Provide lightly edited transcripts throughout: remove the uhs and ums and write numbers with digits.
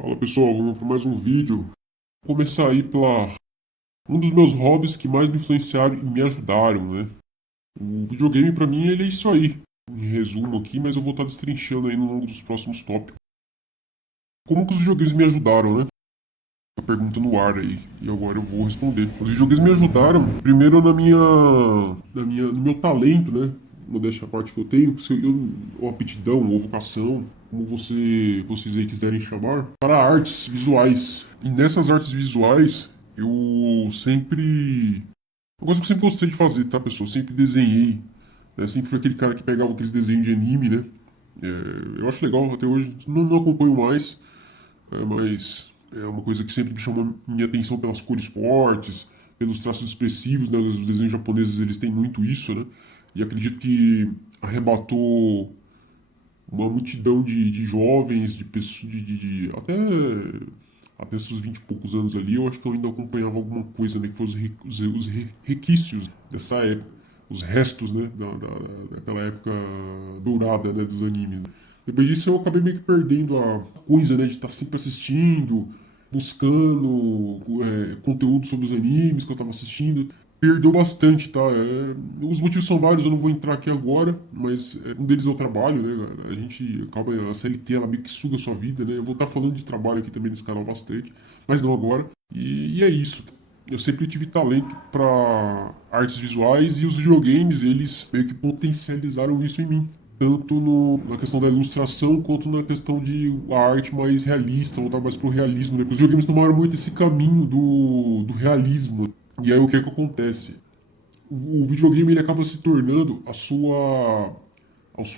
Fala pessoal, vamos para mais um vídeo. Vou começar aí pela um dos meus hobbies que mais me influenciaram e me ajudaram, né? O videogame para mim ele é isso aí. Em resumo aqui, mas eu vou estar destrinchando aí no longo dos próximos tópicos. Como que os videogames me ajudaram, né? A pergunta no ar aí, e agora eu vou responder. Os videogames me ajudaram, primeiro no meu talento, né? Modéstia à parte que eu tenho, ou aptidão, ou vocação, como vocês aí quiserem chamar, para artes visuais. E nessas artes visuais, eu sempre. Uma coisa que eu sempre gostei de fazer, tá, pessoal? Eu sempre desenhei, né? Sempre fui aquele cara que pegava aqueles desenhos de anime, né? Eu acho legal, até hoje não acompanho mais, mas é uma coisa que sempre me chamou minha atenção pelas cores fortes, pelos traços expressivos, né? Os desenhos japoneses eles têm muito isso, né? E acredito que arrebatou uma multidão de jovens, de pessoas, até seus 20 e poucos anos ali, eu acho que eu ainda acompanhava alguma coisa, né? Que foram os requisitos dessa época, os restos, né? Daquela época dourada, né? Dos animes. Depois disso eu acabei meio que perdendo a coisa, né? De estar sempre assistindo, buscando conteúdo sobre os animes que eu estava assistindo. Perdeu bastante, tá? Os motivos são vários, eu não vou entrar aqui agora, mas um deles é o trabalho, né, cara? A gente acaba, a CLT, ela meio que suga a sua vida, né? Eu vou estar falando de trabalho aqui também nesse canal bastante, mas não agora. E é isso. Eu sempre tive talento para artes visuais e os videogames, eles meio que potencializaram isso em mim. Tanto na questão da ilustração, quanto na questão de a arte mais realista, voltar mais pro realismo, né? Porque os videogames tomaram muito esse caminho do realismo. E aí o que é que acontece? O videogame ele acaba se tornando a sua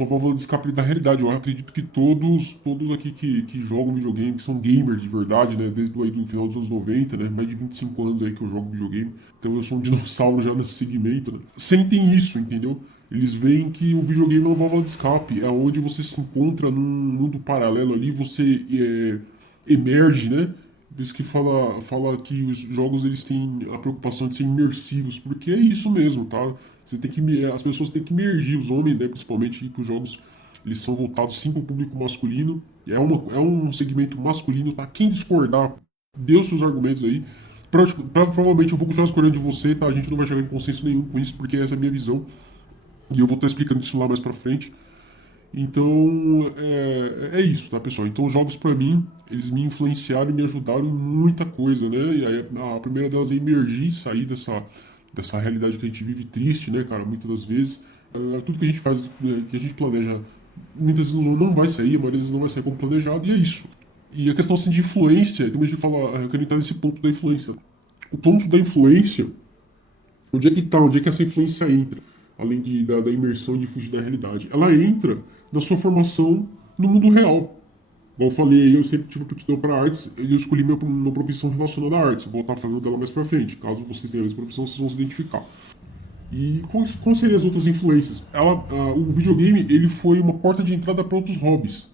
válvula de escape da realidade. Eu acredito que todos aqui que jogam videogame, que são gamers de verdade, né, desde aí do final dos anos 90, né, mais de 25 anos aí que eu jogo videogame, então eu sou um dinossauro já nesse segmento, né, sentem isso, entendeu? Eles veem que o videogame é uma válvula de escape, é onde você se encontra num mundo paralelo ali, você emerge, né? Por isso que fala que os jogos eles têm a preocupação de ser imersivos, porque é isso mesmo, tá? As pessoas têm que imergir, os homens, né, principalmente, que os jogos eles são voltados sim para o público masculino, é um segmento masculino, tá? Quem discordar, dê os seus argumentos aí. Provavelmente eu vou continuar discordando de você, tá? A gente não vai chegar em consenso nenhum com isso, porque essa é a minha visão. E eu vou estar explicando isso lá mais pra frente. Então, é isso, tá, pessoal? Então, os jogos, pra mim, eles me influenciaram e me ajudaram em muita coisa, né? E aí, a primeira delas é emergir, sair dessa realidade que a gente vive triste, né, cara? Muitas das vezes. Tudo que a gente faz, que a gente planeja, muitas vezes não vai sair, a maioria das vezes não vai sair como planejado, e é isso. E a questão, assim, de influência, também a gente fala, eu quero entrar nesse ponto da influência. O ponto da influência, onde é que tá? Onde é que essa influência entra? Além da imersão e de fugir da realidade. Ela entra na sua formação no mundo real. Como eu falei, eu sempre tive aptidão para artes e eu escolhi minha profissão relacionada à artes. Vou estar falando dela mais pra frente. Caso vocês tenham essa profissão, vocês vão se identificar. E quais seriam as outras influências? O videogame ele foi uma porta de entrada para outros hobbies.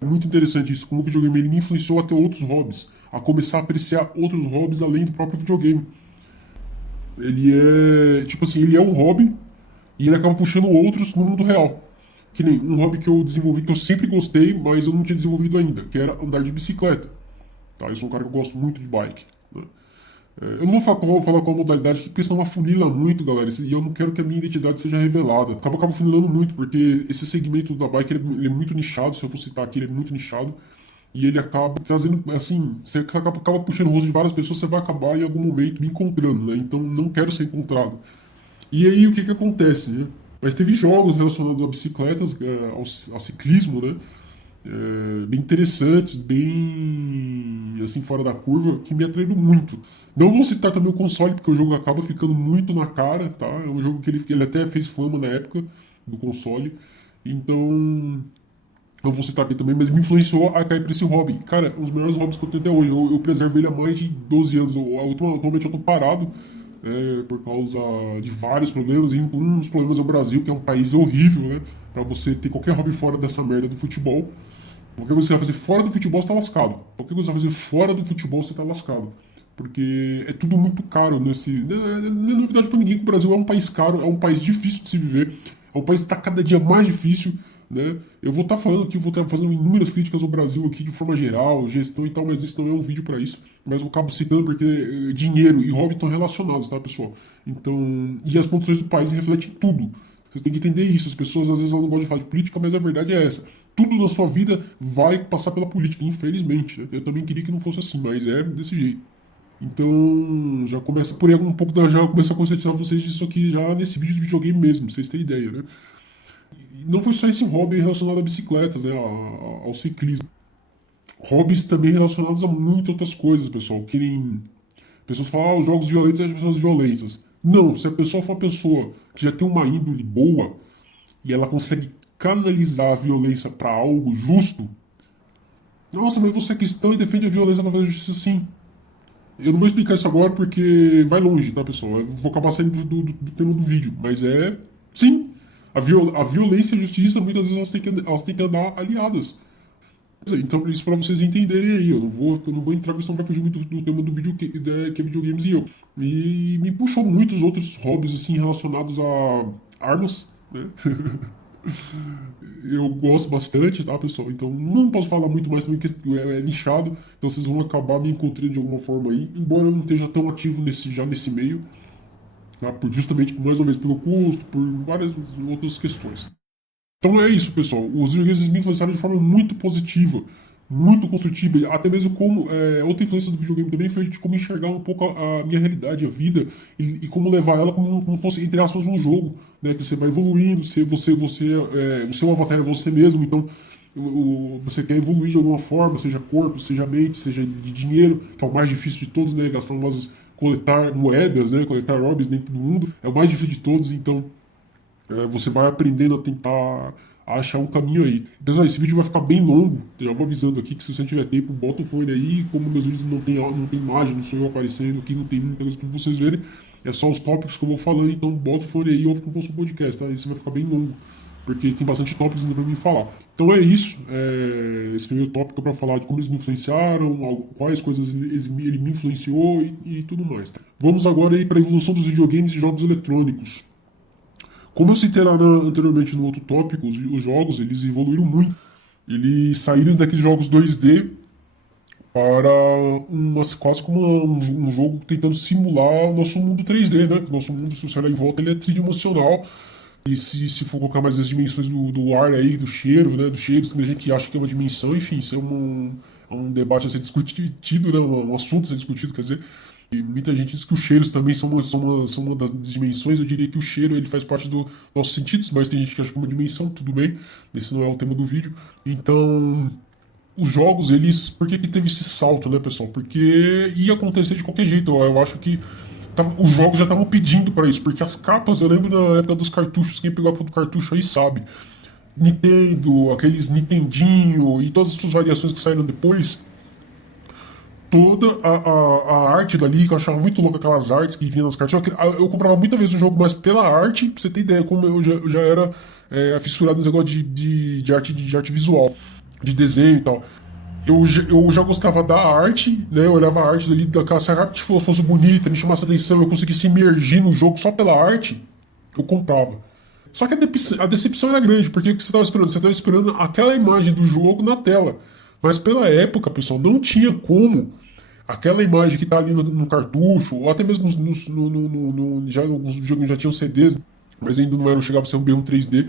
É muito interessante isso, como o videogame ele me influenciou a ter outros hobbies, a começar a apreciar outros hobbies além do próprio videogame. Ele é, tipo assim, ele é um hobby e ele acaba puxando outros no mundo real. Que nem um hobby que eu desenvolvi que eu sempre gostei, mas eu não tinha desenvolvido ainda, que era andar de bicicleta. Tá? Eu sou um cara que eu gosto muito de bike. Né? Eu não vou falar qual a modalidade, porque senão afunila muito, galera. E eu não quero que a minha identidade seja revelada. Acaba funilando muito, porque esse segmento da bike ele é muito nichado. Se eu for citar aqui, ele é muito nichado. E ele acaba trazendo, assim, você acaba puxando o rosto de várias pessoas, você vai acabar em algum momento me encontrando, né? Então não quero ser encontrado. E aí o que que acontece, né? Mas teve jogos relacionados a bicicletas, ao ciclismo, né? Bem interessantes, bem assim fora da curva, que me atraíram muito. Não vou citar também o console, porque o jogo acaba ficando muito na cara, tá? É um jogo que ele até fez fama na época do console. Então, eu vou citar aqui também, mas me influenciou a cair pra esse hobby. Cara, um dos melhores hobbies que eu tenho até hoje. Eu preservo ele há mais de 12 anos. Atualmente eu tô parado por causa de vários problemas. E um dos problemas é o Brasil, que é um país horrível, né? Pra você ter qualquer hobby fora dessa merda do futebol. Qualquer coisa que você vai fazer fora do futebol, você tá lascado. Qualquer coisa que você vai fazer fora do futebol, você tá lascado. Porque é tudo muito caro nesse. Não é novidade pra ninguém que o Brasil é um país caro, é um país difícil de se viver, é um país que tá cada dia mais difícil. né? Eu vou estar falando aqui, vou estar fazendo inúmeras críticas ao Brasil aqui de forma geral, gestão e tal, mas isso não é um vídeo para isso. Mas eu acabo citando porque dinheiro e hobby estão relacionados, tá, pessoal? Então, e as condições do país refletem tudo. Vocês têm que entender isso. As pessoas às vezes não gostam de falar de política, mas a verdade é essa. Tudo na sua vida vai passar pela política, infelizmente, né? Eu também queria que não fosse assim, mas é desse jeito. Então, já começa por aí um pouco já começa a conscientizar vocês disso aqui já nesse vídeo de videogame mesmo, pra vocês terem ideia, né? E não foi só esse hobby relacionado a bicicletas, né? Ao ciclismo. Hobbies também relacionados a muitas outras coisas, pessoal. Que nem pessoas falam, os jogos violentos são pessoas violentas. Não, se a pessoa for uma pessoa que já tem uma índole boa e ela consegue canalizar a violência para algo justo, nossa, mas você é cristão e defende a violência para fazer justiça, sim. Eu não vou explicar isso agora porque vai longe, tá, pessoal? Eu vou acabar saindo do tema do vídeo. Mas é. Sim! A violência e a justiça, muitas vezes, elas têm que andar aliadas. Então, isso para vocês entenderem aí. Eu não vou entrar, porque senão vai fugir muito do tema do vídeo, que é videogames e eu. E me puxou muitos outros hobbies, assim, relacionados a armas, né? Eu gosto bastante, tá, pessoal? Então não posso falar muito mais porque é nichado, então vocês vão acabar me encontrando de alguma forma aí, embora eu não esteja tão ativo já nesse meio, tá? Justamente mais ou menos pelo custo, por várias outras questões. Então é isso, pessoal. Os videogames me influenciaram de forma muito positiva, muito construtiva, e até mesmo como outra influência do videogame também foi de como enxergar um pouco a minha realidade, a vida, e como levar ela como fosse, entre aspas, um jogo, né? Que você vai evoluindo, o seu avatar é você mesmo, então você quer evoluir de alguma forma, seja corpo, seja mente, seja de dinheiro, que é o mais difícil de todos, né? As famosas coletar moedas, né? Coletar orbes dentro do mundo, é o mais difícil de todos, então você vai aprendendo a tentar achar um caminho aí. Pessoal, esse vídeo vai ficar bem longo, já vou avisando aqui que se você não tiver tempo, bota o fone aí, como meus vídeos não tem imagem, não sou eu aparecendo aqui, não tem muita coisa pra vocês verem, é só os tópicos que eu vou falando, então bota o fone aí e ouve como fosse um podcast, tá? Esse vai ficar bem longo, porque tem bastante tópicos ainda pra mim falar. Então é isso, esse primeiro tópico é pra falar de como eles me influenciaram, quais coisas ele me influenciou e tudo mais. Tá? Vamos agora aí pra evolução dos videogames e jogos eletrônicos. Como eu citei lá anteriormente no outro tópico, os jogos eles evoluíram muito. Eles saíram daqueles jogos 2D para quase como um jogo tentando simular o nosso mundo 3D, né? O nosso mundo, se você olhar em volta, ele é tridimensional. E se for colocar mais as dimensões do ar aí, do cheiro, né? Dos cheiros, que tem gente que acha que é uma dimensão, enfim, isso é um debate a ser discutido, né? Um assunto a ser discutido, quer dizer. E muita gente diz que os cheiros também são uma das dimensões. Eu diria que o cheiro ele faz parte dos nossos sentidos, mas tem gente que acha que é uma dimensão, tudo bem. Esse não é o tema do vídeo. Então, os jogos, eles. Por que teve esse salto, né, pessoal? Porque ia acontecer de qualquer jeito. Eu acho que os jogos já estavam pedindo para isso, porque as capas, eu lembro na época dos cartuchos, quem pegou a época do cartucho aí sabe. Nintendo, aqueles Nintendinho e todas as suas variações que saíram depois toda a arte dali, que eu achava muito louco, aquelas artes que vinham nas cartas. Eu comprava muita vez o jogo, mas pela arte, pra você ter ideia, como eu já era fissurado nesse negócio de arte visual, de desenho e tal. Eu já gostava da arte, né? Eu olhava a arte dali, se a arte fosse bonita, me chamasse atenção, eu conseguisse imergir no jogo só pela arte, eu comprava. Só que a decepção era grande, porque o que você estava esperando? Você estava esperando aquela imagem do jogo na tela. Mas pela época, pessoal, não tinha como aquela imagem que está ali no cartucho, ou até mesmo alguns jogos já tinham CDs, mas ainda não chegava a ser um B1 3D,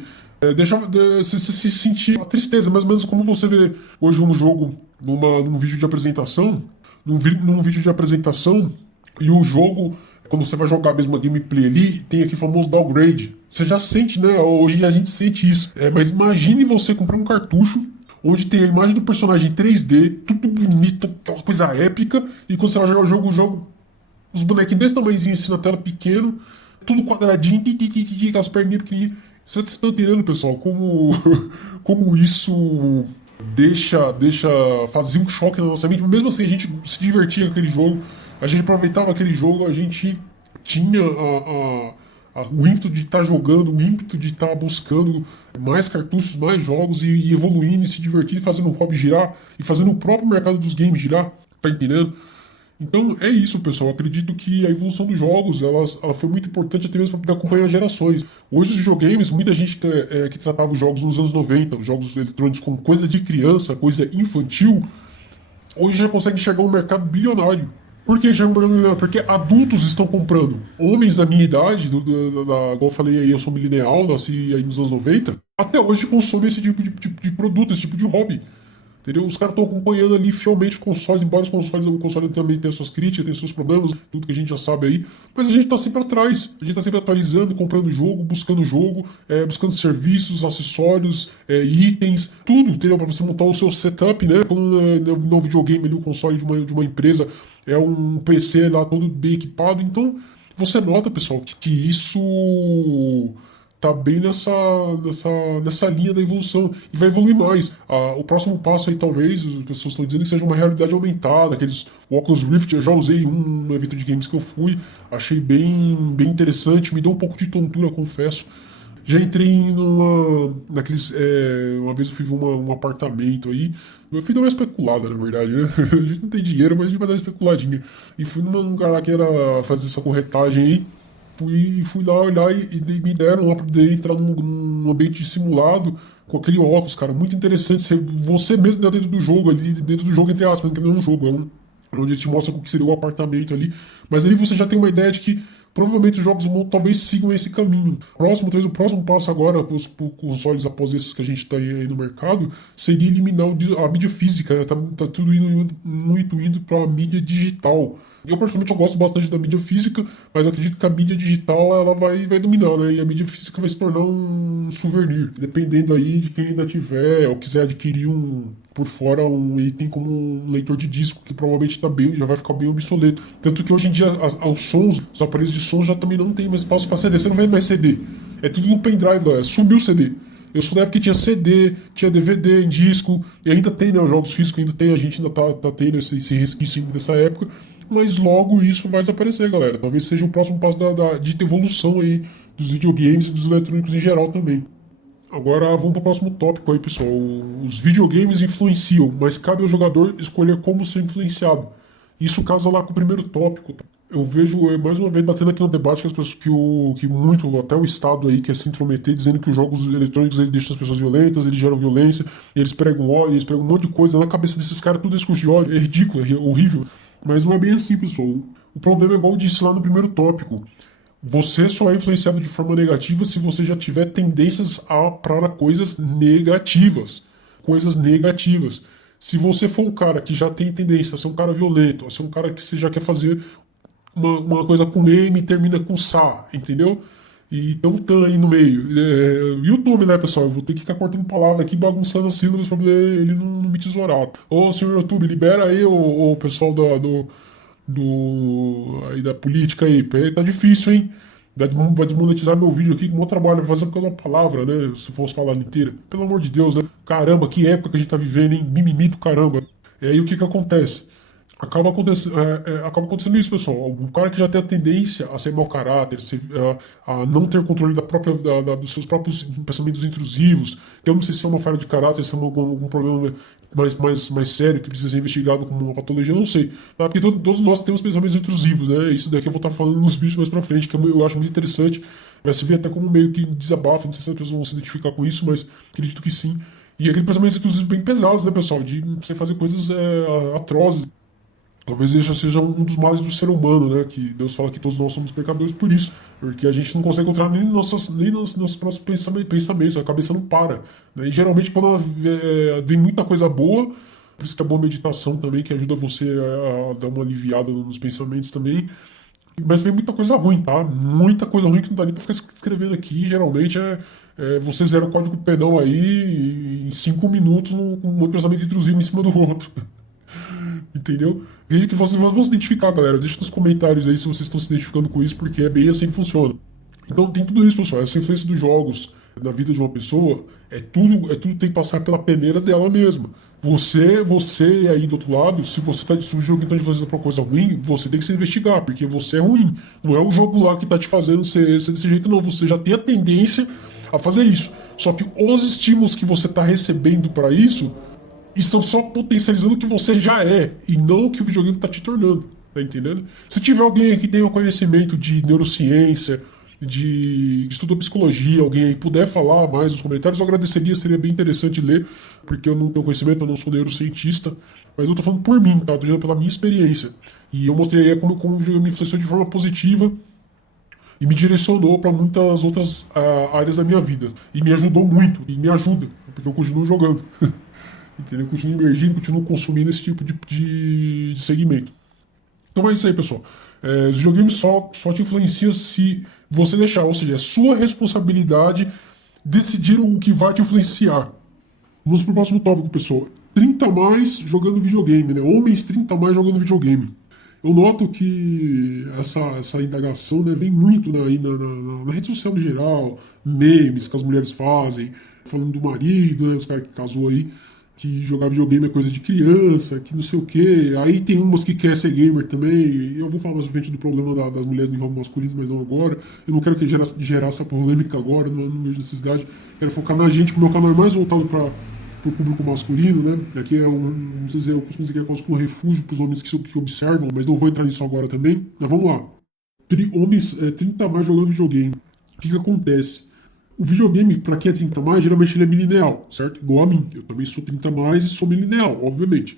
deixava você se sentir a tristeza, mais ou menos como você vê hoje um jogo num vídeo de apresentação, num vídeo de apresentação, e o jogo, quando você vai jogar mesmo a gameplay ali, tem aquele famoso downgrade. Você já sente, né? Hoje a gente sente isso. Mas imagine você comprar um cartucho onde tem a imagem do personagem em 3D, tudo bonito, aquela coisa épica, e quando você vai jogar o jogo, os bonequinhos desse tamanhozinho assim na tela pequeno, tudo quadradinho, aquelas perninhas pequenininhas. Vocês estão entendendo, pessoal, como isso fazia um choque na nossa mente, mesmo assim a gente se divertia com aquele jogo, a gente aproveitava aquele jogo, a gente tinha o ímpeto de estar jogando, o ímpeto de estar buscando mais cartuchos, mais jogos e evoluindo e se divertindo, fazendo o hobby girar e fazendo o próprio mercado dos games girar, tá entendendo? Então é isso, pessoal. Eu acredito que a evolução dos jogos ela foi muito importante até mesmo para poder acompanhar gerações. Hoje os videogames, muita gente que tratava os jogos nos anos 90, os jogos eletrônicos como coisa de criança, coisa infantil, hoje já consegue enxergar um mercado bilionário. Por que enxerga um mercado bilionário? Porque adultos estão comprando. Homens da minha idade, igual eu falei aí, eu sou milenial, nasci aí nos anos 90, até hoje consomem esse tipo de produto, esse tipo de hobby. Entendeu? Os caras estão acompanhando ali fielmente os consoles, embora os consoles, o console também tenha suas críticas, tenha seus problemas, tudo que a gente já sabe aí, mas a gente tá sempre atrás, a gente tá sempre atualizando, comprando jogo, buscando serviços, acessórios, itens, tudo, entendeu? Pra você montar o seu setup, né? Quando no videogame ali, o console de uma empresa é um PC lá todo bem equipado, então você nota, pessoal, que isso tá bem nessa linha da evolução e vai evoluir mais. O próximo passo aí, talvez, as pessoas estão dizendo que seja uma realidade aumentada, aqueles Oculus Rift, eu já usei no evento de games que eu fui, achei bem interessante, me deu um pouco de tontura, confesso. Já entrei naqueles. Uma vez eu fui ver um apartamento aí. Eu fui dar uma especulada, na verdade, né? A gente não tem dinheiro, mas a gente vai dar uma especuladinha. E fui num lugar lá que era fazer essa corretagem aí. Fui lá olhar e me deram lá pra poder entrar num ambiente simulado com aquele óculos, cara. Muito interessante. Você mesmo dentro do jogo ali, dentro do jogo, entre aspas, que não é um jogo, onde ele te mostra o que seria o apartamento ali. Mas ali você já tem uma ideia de que provavelmente os jogos vão talvez sigam esse caminho. Talvez o próximo passo agora para os consoles após esses que a gente está aí no mercado seria eliminar a mídia física, né? Tá tudo muito indo para a mídia digital. Eu particularmente eu gosto bastante da mídia física, mas eu acredito que a mídia digital ela vai dominar, né? E a mídia física vai se tornar um souvenir, dependendo aí de quem ainda tiver ou quiser adquirir por fora um item como um leitor de disco, que provavelmente já vai ficar bem obsoleto. Tanto que hoje em dia os sons, os aparelhos de som já também não tem mais espaço para CD. Você não vê mais CD. É tudo no pendrive, galera. Sumiu o CD. Eu sou da época que tinha CD, tinha DVD em disco, e ainda tem, né? Os jogos físicos ainda tem, a gente ainda tá tendo esse resquício dessa época, mas logo isso vai desaparecer, galera. Talvez seja o próximo passo de evolução aí dos videogames e dos eletrônicos em geral também. Agora vamos para o próximo tópico aí, pessoal. Os videogames influenciam, mas cabe ao jogador escolher como ser influenciado. Isso casa lá com o primeiro tópico. Tá? Eu vejo, mais uma vez, batendo aqui no debate que as pessoas, que muito, até o Estado aí quer se intrometer, dizendo que os jogos eletrônicos eles deixam as pessoas violentas, eles geram violência, eles pregam ódio, eles pregam um monte de coisa. Na cabeça desses caras tudo é discurso de ódio, é ridículo, é horrível. Mas não é bem assim, pessoal. O problema é igual eu disse lá no primeiro tópico. Você só é influenciado de forma negativa se você já tiver tendências para coisas negativas. Coisas negativas. Se você for um cara que já tem tendência a ser um cara violento, a ser um cara que você já quer fazer uma coisa com M e termina com Sá, entendeu? E tem um tan aí no meio. YouTube, né, pessoal? Eu vou ter que ficar cortando palavra aqui, bagunçando as sílabas pra poder ele não me tesourar. Ô, senhor YouTube, libera aí o pessoal aí da política aí. Tá difícil, hein? Vai desmonetizar meu vídeo aqui, com o meu trabalho, vai fazer uma palavra, né? Se fosse falar inteira. Pelo amor de Deus, né? Caramba, que época que a gente tá vivendo, hein? Mimimi do caramba. E aí o que acontece? Acaba acontecendo isso, pessoal. O cara que já tem a tendência a ser mau caráter, a não ter controle dos seus próprios pensamentos intrusivos, que eu não sei se é uma falha de caráter, se é algum problema mais sério que precisa ser investigado como uma patologia, eu não sei. Tá? Porque todos nós temos pensamentos intrusivos, né? Isso daqui eu vou estar falando nos vídeos mais pra frente, que eu acho muito interessante. Vai se ver até como meio que desabafo, não sei se as pessoas vão se identificar com isso, mas acredito que sim. E aquele pensamento intrusivos bem pesados, né, pessoal? De você fazer coisas atrozes. Talvez esse seja um dos males do ser humano, né? Que Deus fala que todos nós somos pecadores por isso. Porque a gente não consegue encontrar nem nos nossos próprios pensamentos, a cabeça não para. Né? E geralmente quando vem muita coisa boa, por isso que é boa meditação também, que ajuda você a dar uma aliviada nos pensamentos também. Mas vem muita coisa ruim, tá? Muita coisa ruim que não dá nem pra ficar escrevendo aqui. Geralmente você zera o código penal aí em 5 minutos com um pensamento intrusivo em cima do outro. Entendeu? Veja que vocês vão se identificar, galera. Deixa nos comentários aí se vocês estão se identificando com isso, porque é bem assim que funciona. Então tem tudo isso, pessoal. Essa influência dos jogos na vida de uma pessoa tudo tem que passar pela peneira dela mesma. Você aí do outro lado, se o jogo está te fazendo pra coisa ruim, você tem que se investigar, porque você é ruim. Não é o jogo lá que tá te fazendo ser desse jeito, não. Você já tem a tendência a fazer isso. Só que os estímulos que você está recebendo para isso estão só potencializando o que você já é e não o que o videogame está te tornando. Tá entendendo? Se tiver alguém que tenha conhecimento de neurociência, de estudo psicologia, alguém aí puder falar mais nos comentários, eu agradeceria, seria bem interessante ler, porque eu não tenho conhecimento, eu não sou neurocientista, mas eu tô falando por mim, tá? Eu tô dizendo pela minha experiência. E eu mostrei aí como o videogame me influenciou de forma positiva e me direcionou para muitas outras áreas da minha vida. E me ajudou muito, e me ajuda, porque eu continuo jogando. Entendeu? Eu continuo emergindo, continuo consumindo esse tipo de segmento. Então é isso aí, pessoal. Os videogames só te influenciam se você deixar, ou seja, é sua responsabilidade decidir o que vai te influenciar. Vamos pro próximo tópico, pessoal. 30 a mais jogando videogame, né? Homens 30 a mais jogando videogame. Eu noto que essa indagação, né, vem muito aí na rede social em geral, memes que as mulheres fazem, falando do marido, né, os caras que casou aí, que jogar videogame é coisa de criança, que não sei o quê. Aí tem umas que quer ser gamer também. Eu vou falar mais pra frente do problema das mulheres no ramo masculino, mas não agora. Eu não quero que gerar essa polêmica agora, não vejo necessidade. Quero focar na gente, que o meu canal é mais voltado para o público masculino, né? Aqui é não sei dizer, eu costumo dizer que é quase que um refúgio para os homens que observam, mas não vou entrar nisso agora também. Mas vamos lá. Homens 30 a mais jogando videogame. O que acontece? O videogame, para quem é 30 a mais, geralmente ele é milineal, certo? Igual a mim. Eu também sou 30 a mais e sou milineal, obviamente.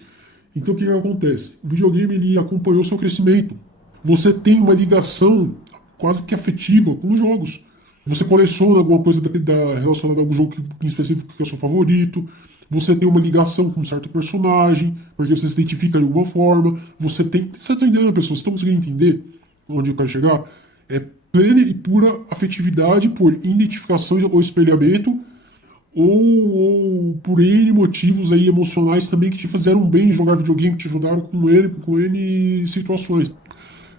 Então o que acontece? O videogame ele acompanhou o seu crescimento. Você tem uma ligação quase que afetiva com os jogos. Você coleciona alguma coisa relacionada a algum jogo em específico que é o seu favorito. Você tem uma ligação com um certo personagem, porque você se identifica de alguma forma. Você tem. Você está entendendo, pessoal? Vocês estão conseguindo entender onde eu quero chegar? É plena e pura afetividade por identificação ou espelhamento, ou por N motivos aí emocionais também que te fizeram bem jogar videogame, que te ajudaram com N situações.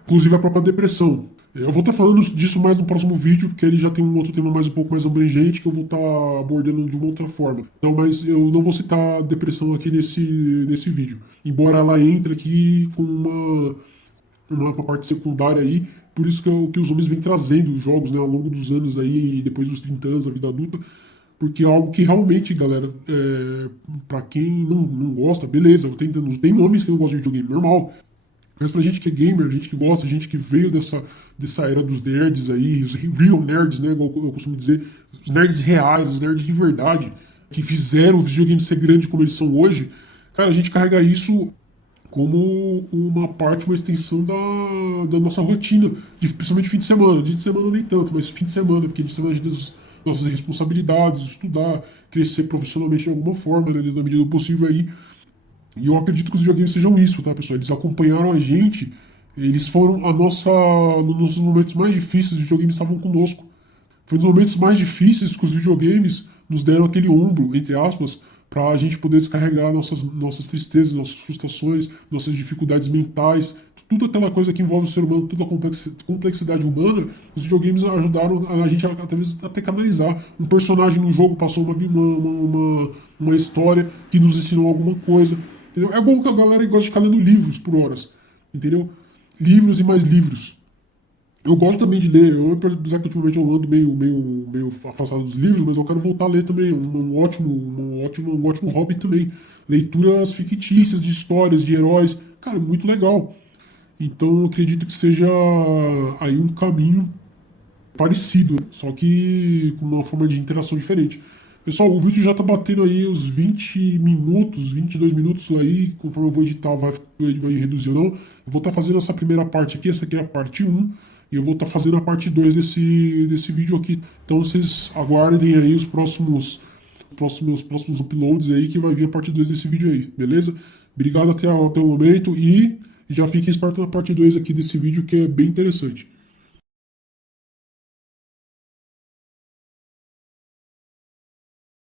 Inclusive a própria depressão. Eu vou estar falando disso mais no próximo vídeo, porque ele já tem um outro tema um pouco mais abrangente que eu vou estar abordando de uma outra forma. Então, mas eu não vou citar a depressão aqui nesse vídeo. Embora ela entre aqui com uma parte secundária aí, por isso que os homens vêm trazendo os jogos, né, ao longo dos anos aí, depois dos 30 anos da vida adulta, porque é algo que realmente, galera, pra quem não gosta, beleza, tem homens que não gostam de videogame, normal. Mas pra gente que é gamer, gente que gosta, gente que veio dessa era dos nerds aí, os real nerds, né, igual eu costumo dizer, os nerds reais, os nerds de verdade, que fizeram os videogames ser grande como eles são hoje, cara, a gente carrega isso como uma parte, uma extensão da nossa rotina, principalmente fim de semana. Dia de semana nem tanto, mas fim de semana, porque de semana a gente tem as nossas responsabilidades, estudar, crescer profissionalmente de alguma forma, né, na medida do possível aí. E eu acredito que os videogames sejam isso, tá, pessoal? Eles acompanharam a gente, eles foram nos nossos momentos mais difíceis, os videogames estavam conosco. Foi nos momentos mais difíceis que os videogames nos deram aquele ombro, entre aspas, para a gente poder descarregar nossas tristezas, nossas frustrações, nossas dificuldades mentais, tudo aquela coisa que envolve o ser humano, toda a complexidade humana. Os videogames ajudaram a gente até vezes até canalizar. Um personagem no jogo passou uma história que nos ensinou alguma coisa. Entendeu? É bom que a galera gosta de ficar lendo livros por horas, entendeu? Livros e mais livros. Eu gosto também de ler, apesar que ultimamente eu ando meio afastado dos livros, mas eu quero voltar a ler também, um ótimo hobby também. Leituras fictícias de histórias, de heróis, cara, muito legal. Então eu acredito que seja aí um caminho parecido, só que com uma forma de interação diferente. Pessoal, o vídeo já tá batendo aí os 20 minutos, 22 minutos aí, conforme eu vou editar vai reduzir ou não. Eu vou estar fazendo essa primeira parte aqui, essa aqui é a parte 1, e eu vou estar fazendo a parte 2 desse vídeo aqui. Então vocês aguardem aí os próximos uploads aí, que vai vir a parte 2 desse vídeo aí, beleza? Obrigado até o momento e já fiquem espertos na parte 2 aqui desse vídeo, que é bem interessante.